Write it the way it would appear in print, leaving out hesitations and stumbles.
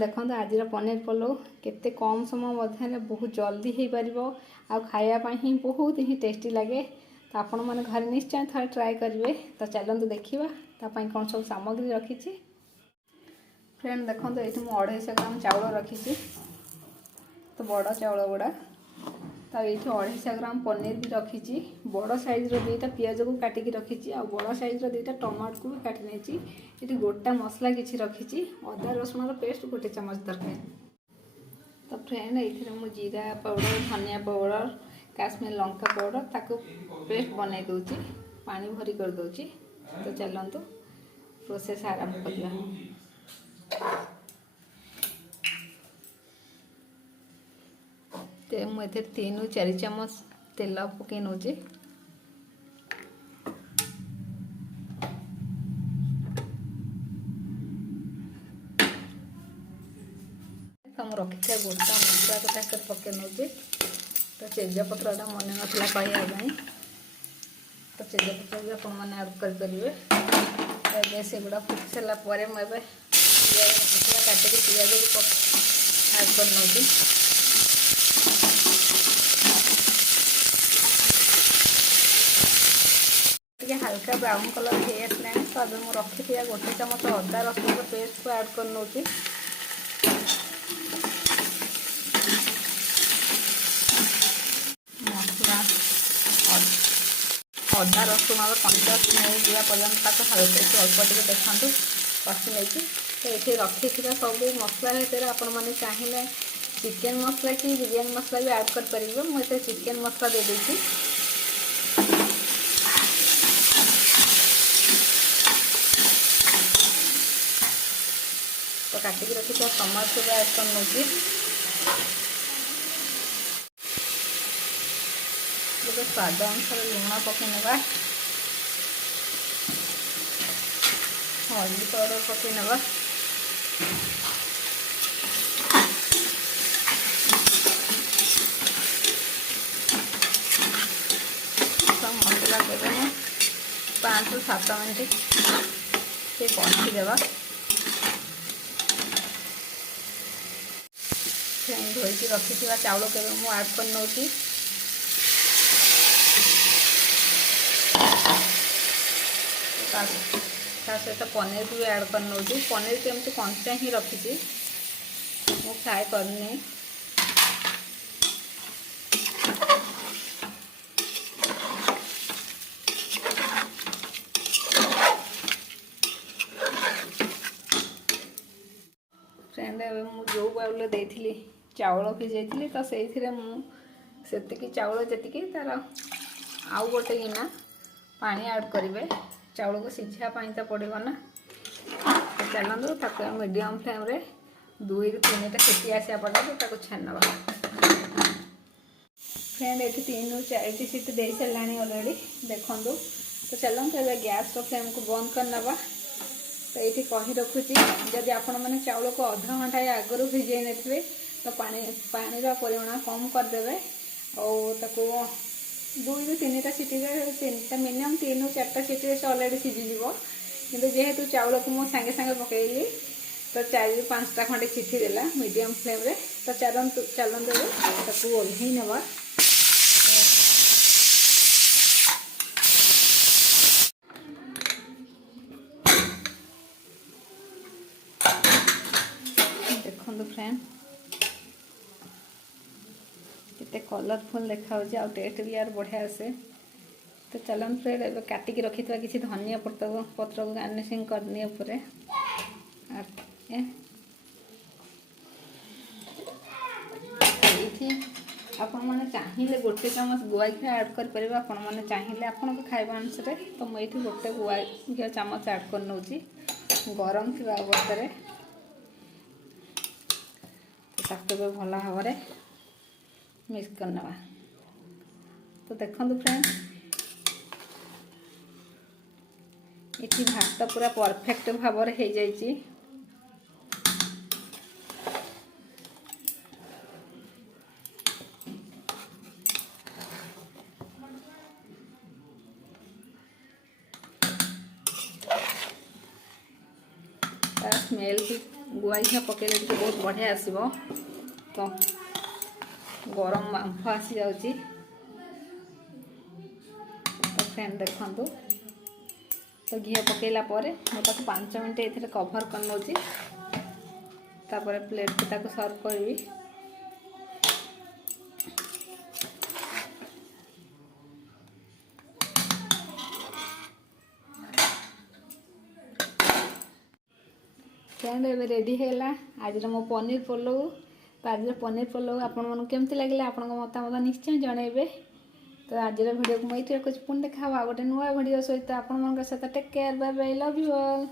देखो आज पनीर पलौ केते कम समय मध्य बहुत जल्दी हो पार आ खायापी ही बहुत ही टेस्टी लगे। तो आपण मैंने घर निश्चय थे ट्राए करेंगे। तो चलते देखा तापाई कौन सब सामग्री रखी। फ्रेंड देखो ये मुझे 250 ग्राम चाउल रखी। तो बड़ चाउल गुड़ा तो ये 250 ग्राम पनीर भी रखी। बड़ साइज दुईटा पियाज को काटिक रखी आ बड़ साइज दुईटा टमाटो को भी काटी नहीं। ये गोटा मसला किसी रखी अदा रसुण पेस्ट 1 चामच दरकार। तो फ्रेंड ये मुझे जीरा पाउडर धनिया पाउडर काश्मीर लंका पाउडर ताको पेस्ट बनई दूची पानी भरी कर दूची। तो चलतु प्रोसेस आरंभ करवा। तो मुझे 3 ରୁ 4 ଚାମଚ तेल पकई नौचे। तो मुझे रखी गोटा मसला को पकई नौचे। तो तेजपत्र मन नाला कहवाई। तो तेजपत्र भी आपने आड करेंगे। से गुड़ा फुट सारापर मुझे काटिक पियाज को आड कर नौची। हल्का ब्राउन कलर हो आसला। तो अब मुझे रखी 1 चामच अदा रसुण पेस्ट को ऐड कर नौची। मसला अदा रसुण कंचा स्मेल दिया पर्यंत हल्का से अल्प टे देखा कषि नहीं। तो ये रखी सब मसला भर आपण मैंने चाहिए चिकेन मसला कि बिरयानी मसला भी ऐड कर मुझे चिकेन मसला दे देती। तो काटिक रखी टमाटो भी ऐड कर नौची। गोटे स्वाद अनुसार लुण पकईना हल्दी पाउडर पकईना सब मसला देवे 5 ରୁ 7 मिनट से कषिदेवा। धोईकी रखी चाउल के मुझे ऐड कर नौची। सहित पनीर भी ऐड कर नौची। पनीर को एमती कंचा ही रखी मु फ्राए करनी। फ्रेंड जो बाउल देती चाउल भिजई तो से चाउल जी तार आउ गोटे गिना पानी ऐड करेंगे। चाउल को सिझापी तो पड़ो ना। चलते ताक मीडियम फ्लेम रे 2 ରୁ 3टा सीटी आसा पड़े छानवा। फ्रेंड ये 3 ରୁ 4टी सीटी दे सारा अलरेडी देखु। तो चलते गैस फ्लेम को बंद करना। तो ये कही रखुची जदि आपण मैंने चाउल को अधा घंटा आगु भिजई नथिबे तो पानी परिमाण कम करदे और 2 ରୁ 3ଟା सीटी मिनिमम 3 ରୁ 4टा सीटी से अलरेडी सीझीज। कि जेहेतु चाउल को मुझे सांगे सांगे पकईली तो 4 ରୁ 5टा खंडे सीटी देला मीडियम फ्लेम रे। तो चलते ओल्हई नवा। देखो फ्रेंड कितने कलरफुल देखा आ टेस्ट भी यार बढ़िया आसे। तो चलन फ्रेंड ए काटिक रखी किसी धनिया पत्र को गार्निशिंग करनी ऊपर। आपण मैंने चाहिए 1 चामच गुआ घी ऐड कर आपण मैंने चाहिए आपण खाଇବା अनुसार। तो मुझे 1 गुआ घी चामच ऐड कर नौची गरम थी अवस्था। ताको भी भल भाव मिक्स करना। तो देखो फ्रेंड ये भात पूरा परफेक्ट भाव हो जाइए। स्मेल भी गुआ घिଅ पकेइले टिके बहुत बढ़िया आसीबो। तो गरम बांफ आसी जाउची। तो फ्रेंड देखंतु तो घिओ पकेला परे मैं ताको 5 मिनिट एथिरे कवर कर नोची। तापर प्लेट को ताको सर्व करबी। फ्रेंड एबे रेडी हैला आज मो पनीर पोलाव। तो आज पनीर पोलाव आपण मन केमती लागले आपण मतामत निश्चय जणेबे। तो आज वीडियो को मैं रखुच्छी पुणी देखा गोटे नुआ वीडियो सहित आपण मन सहित take care bye bye love you all.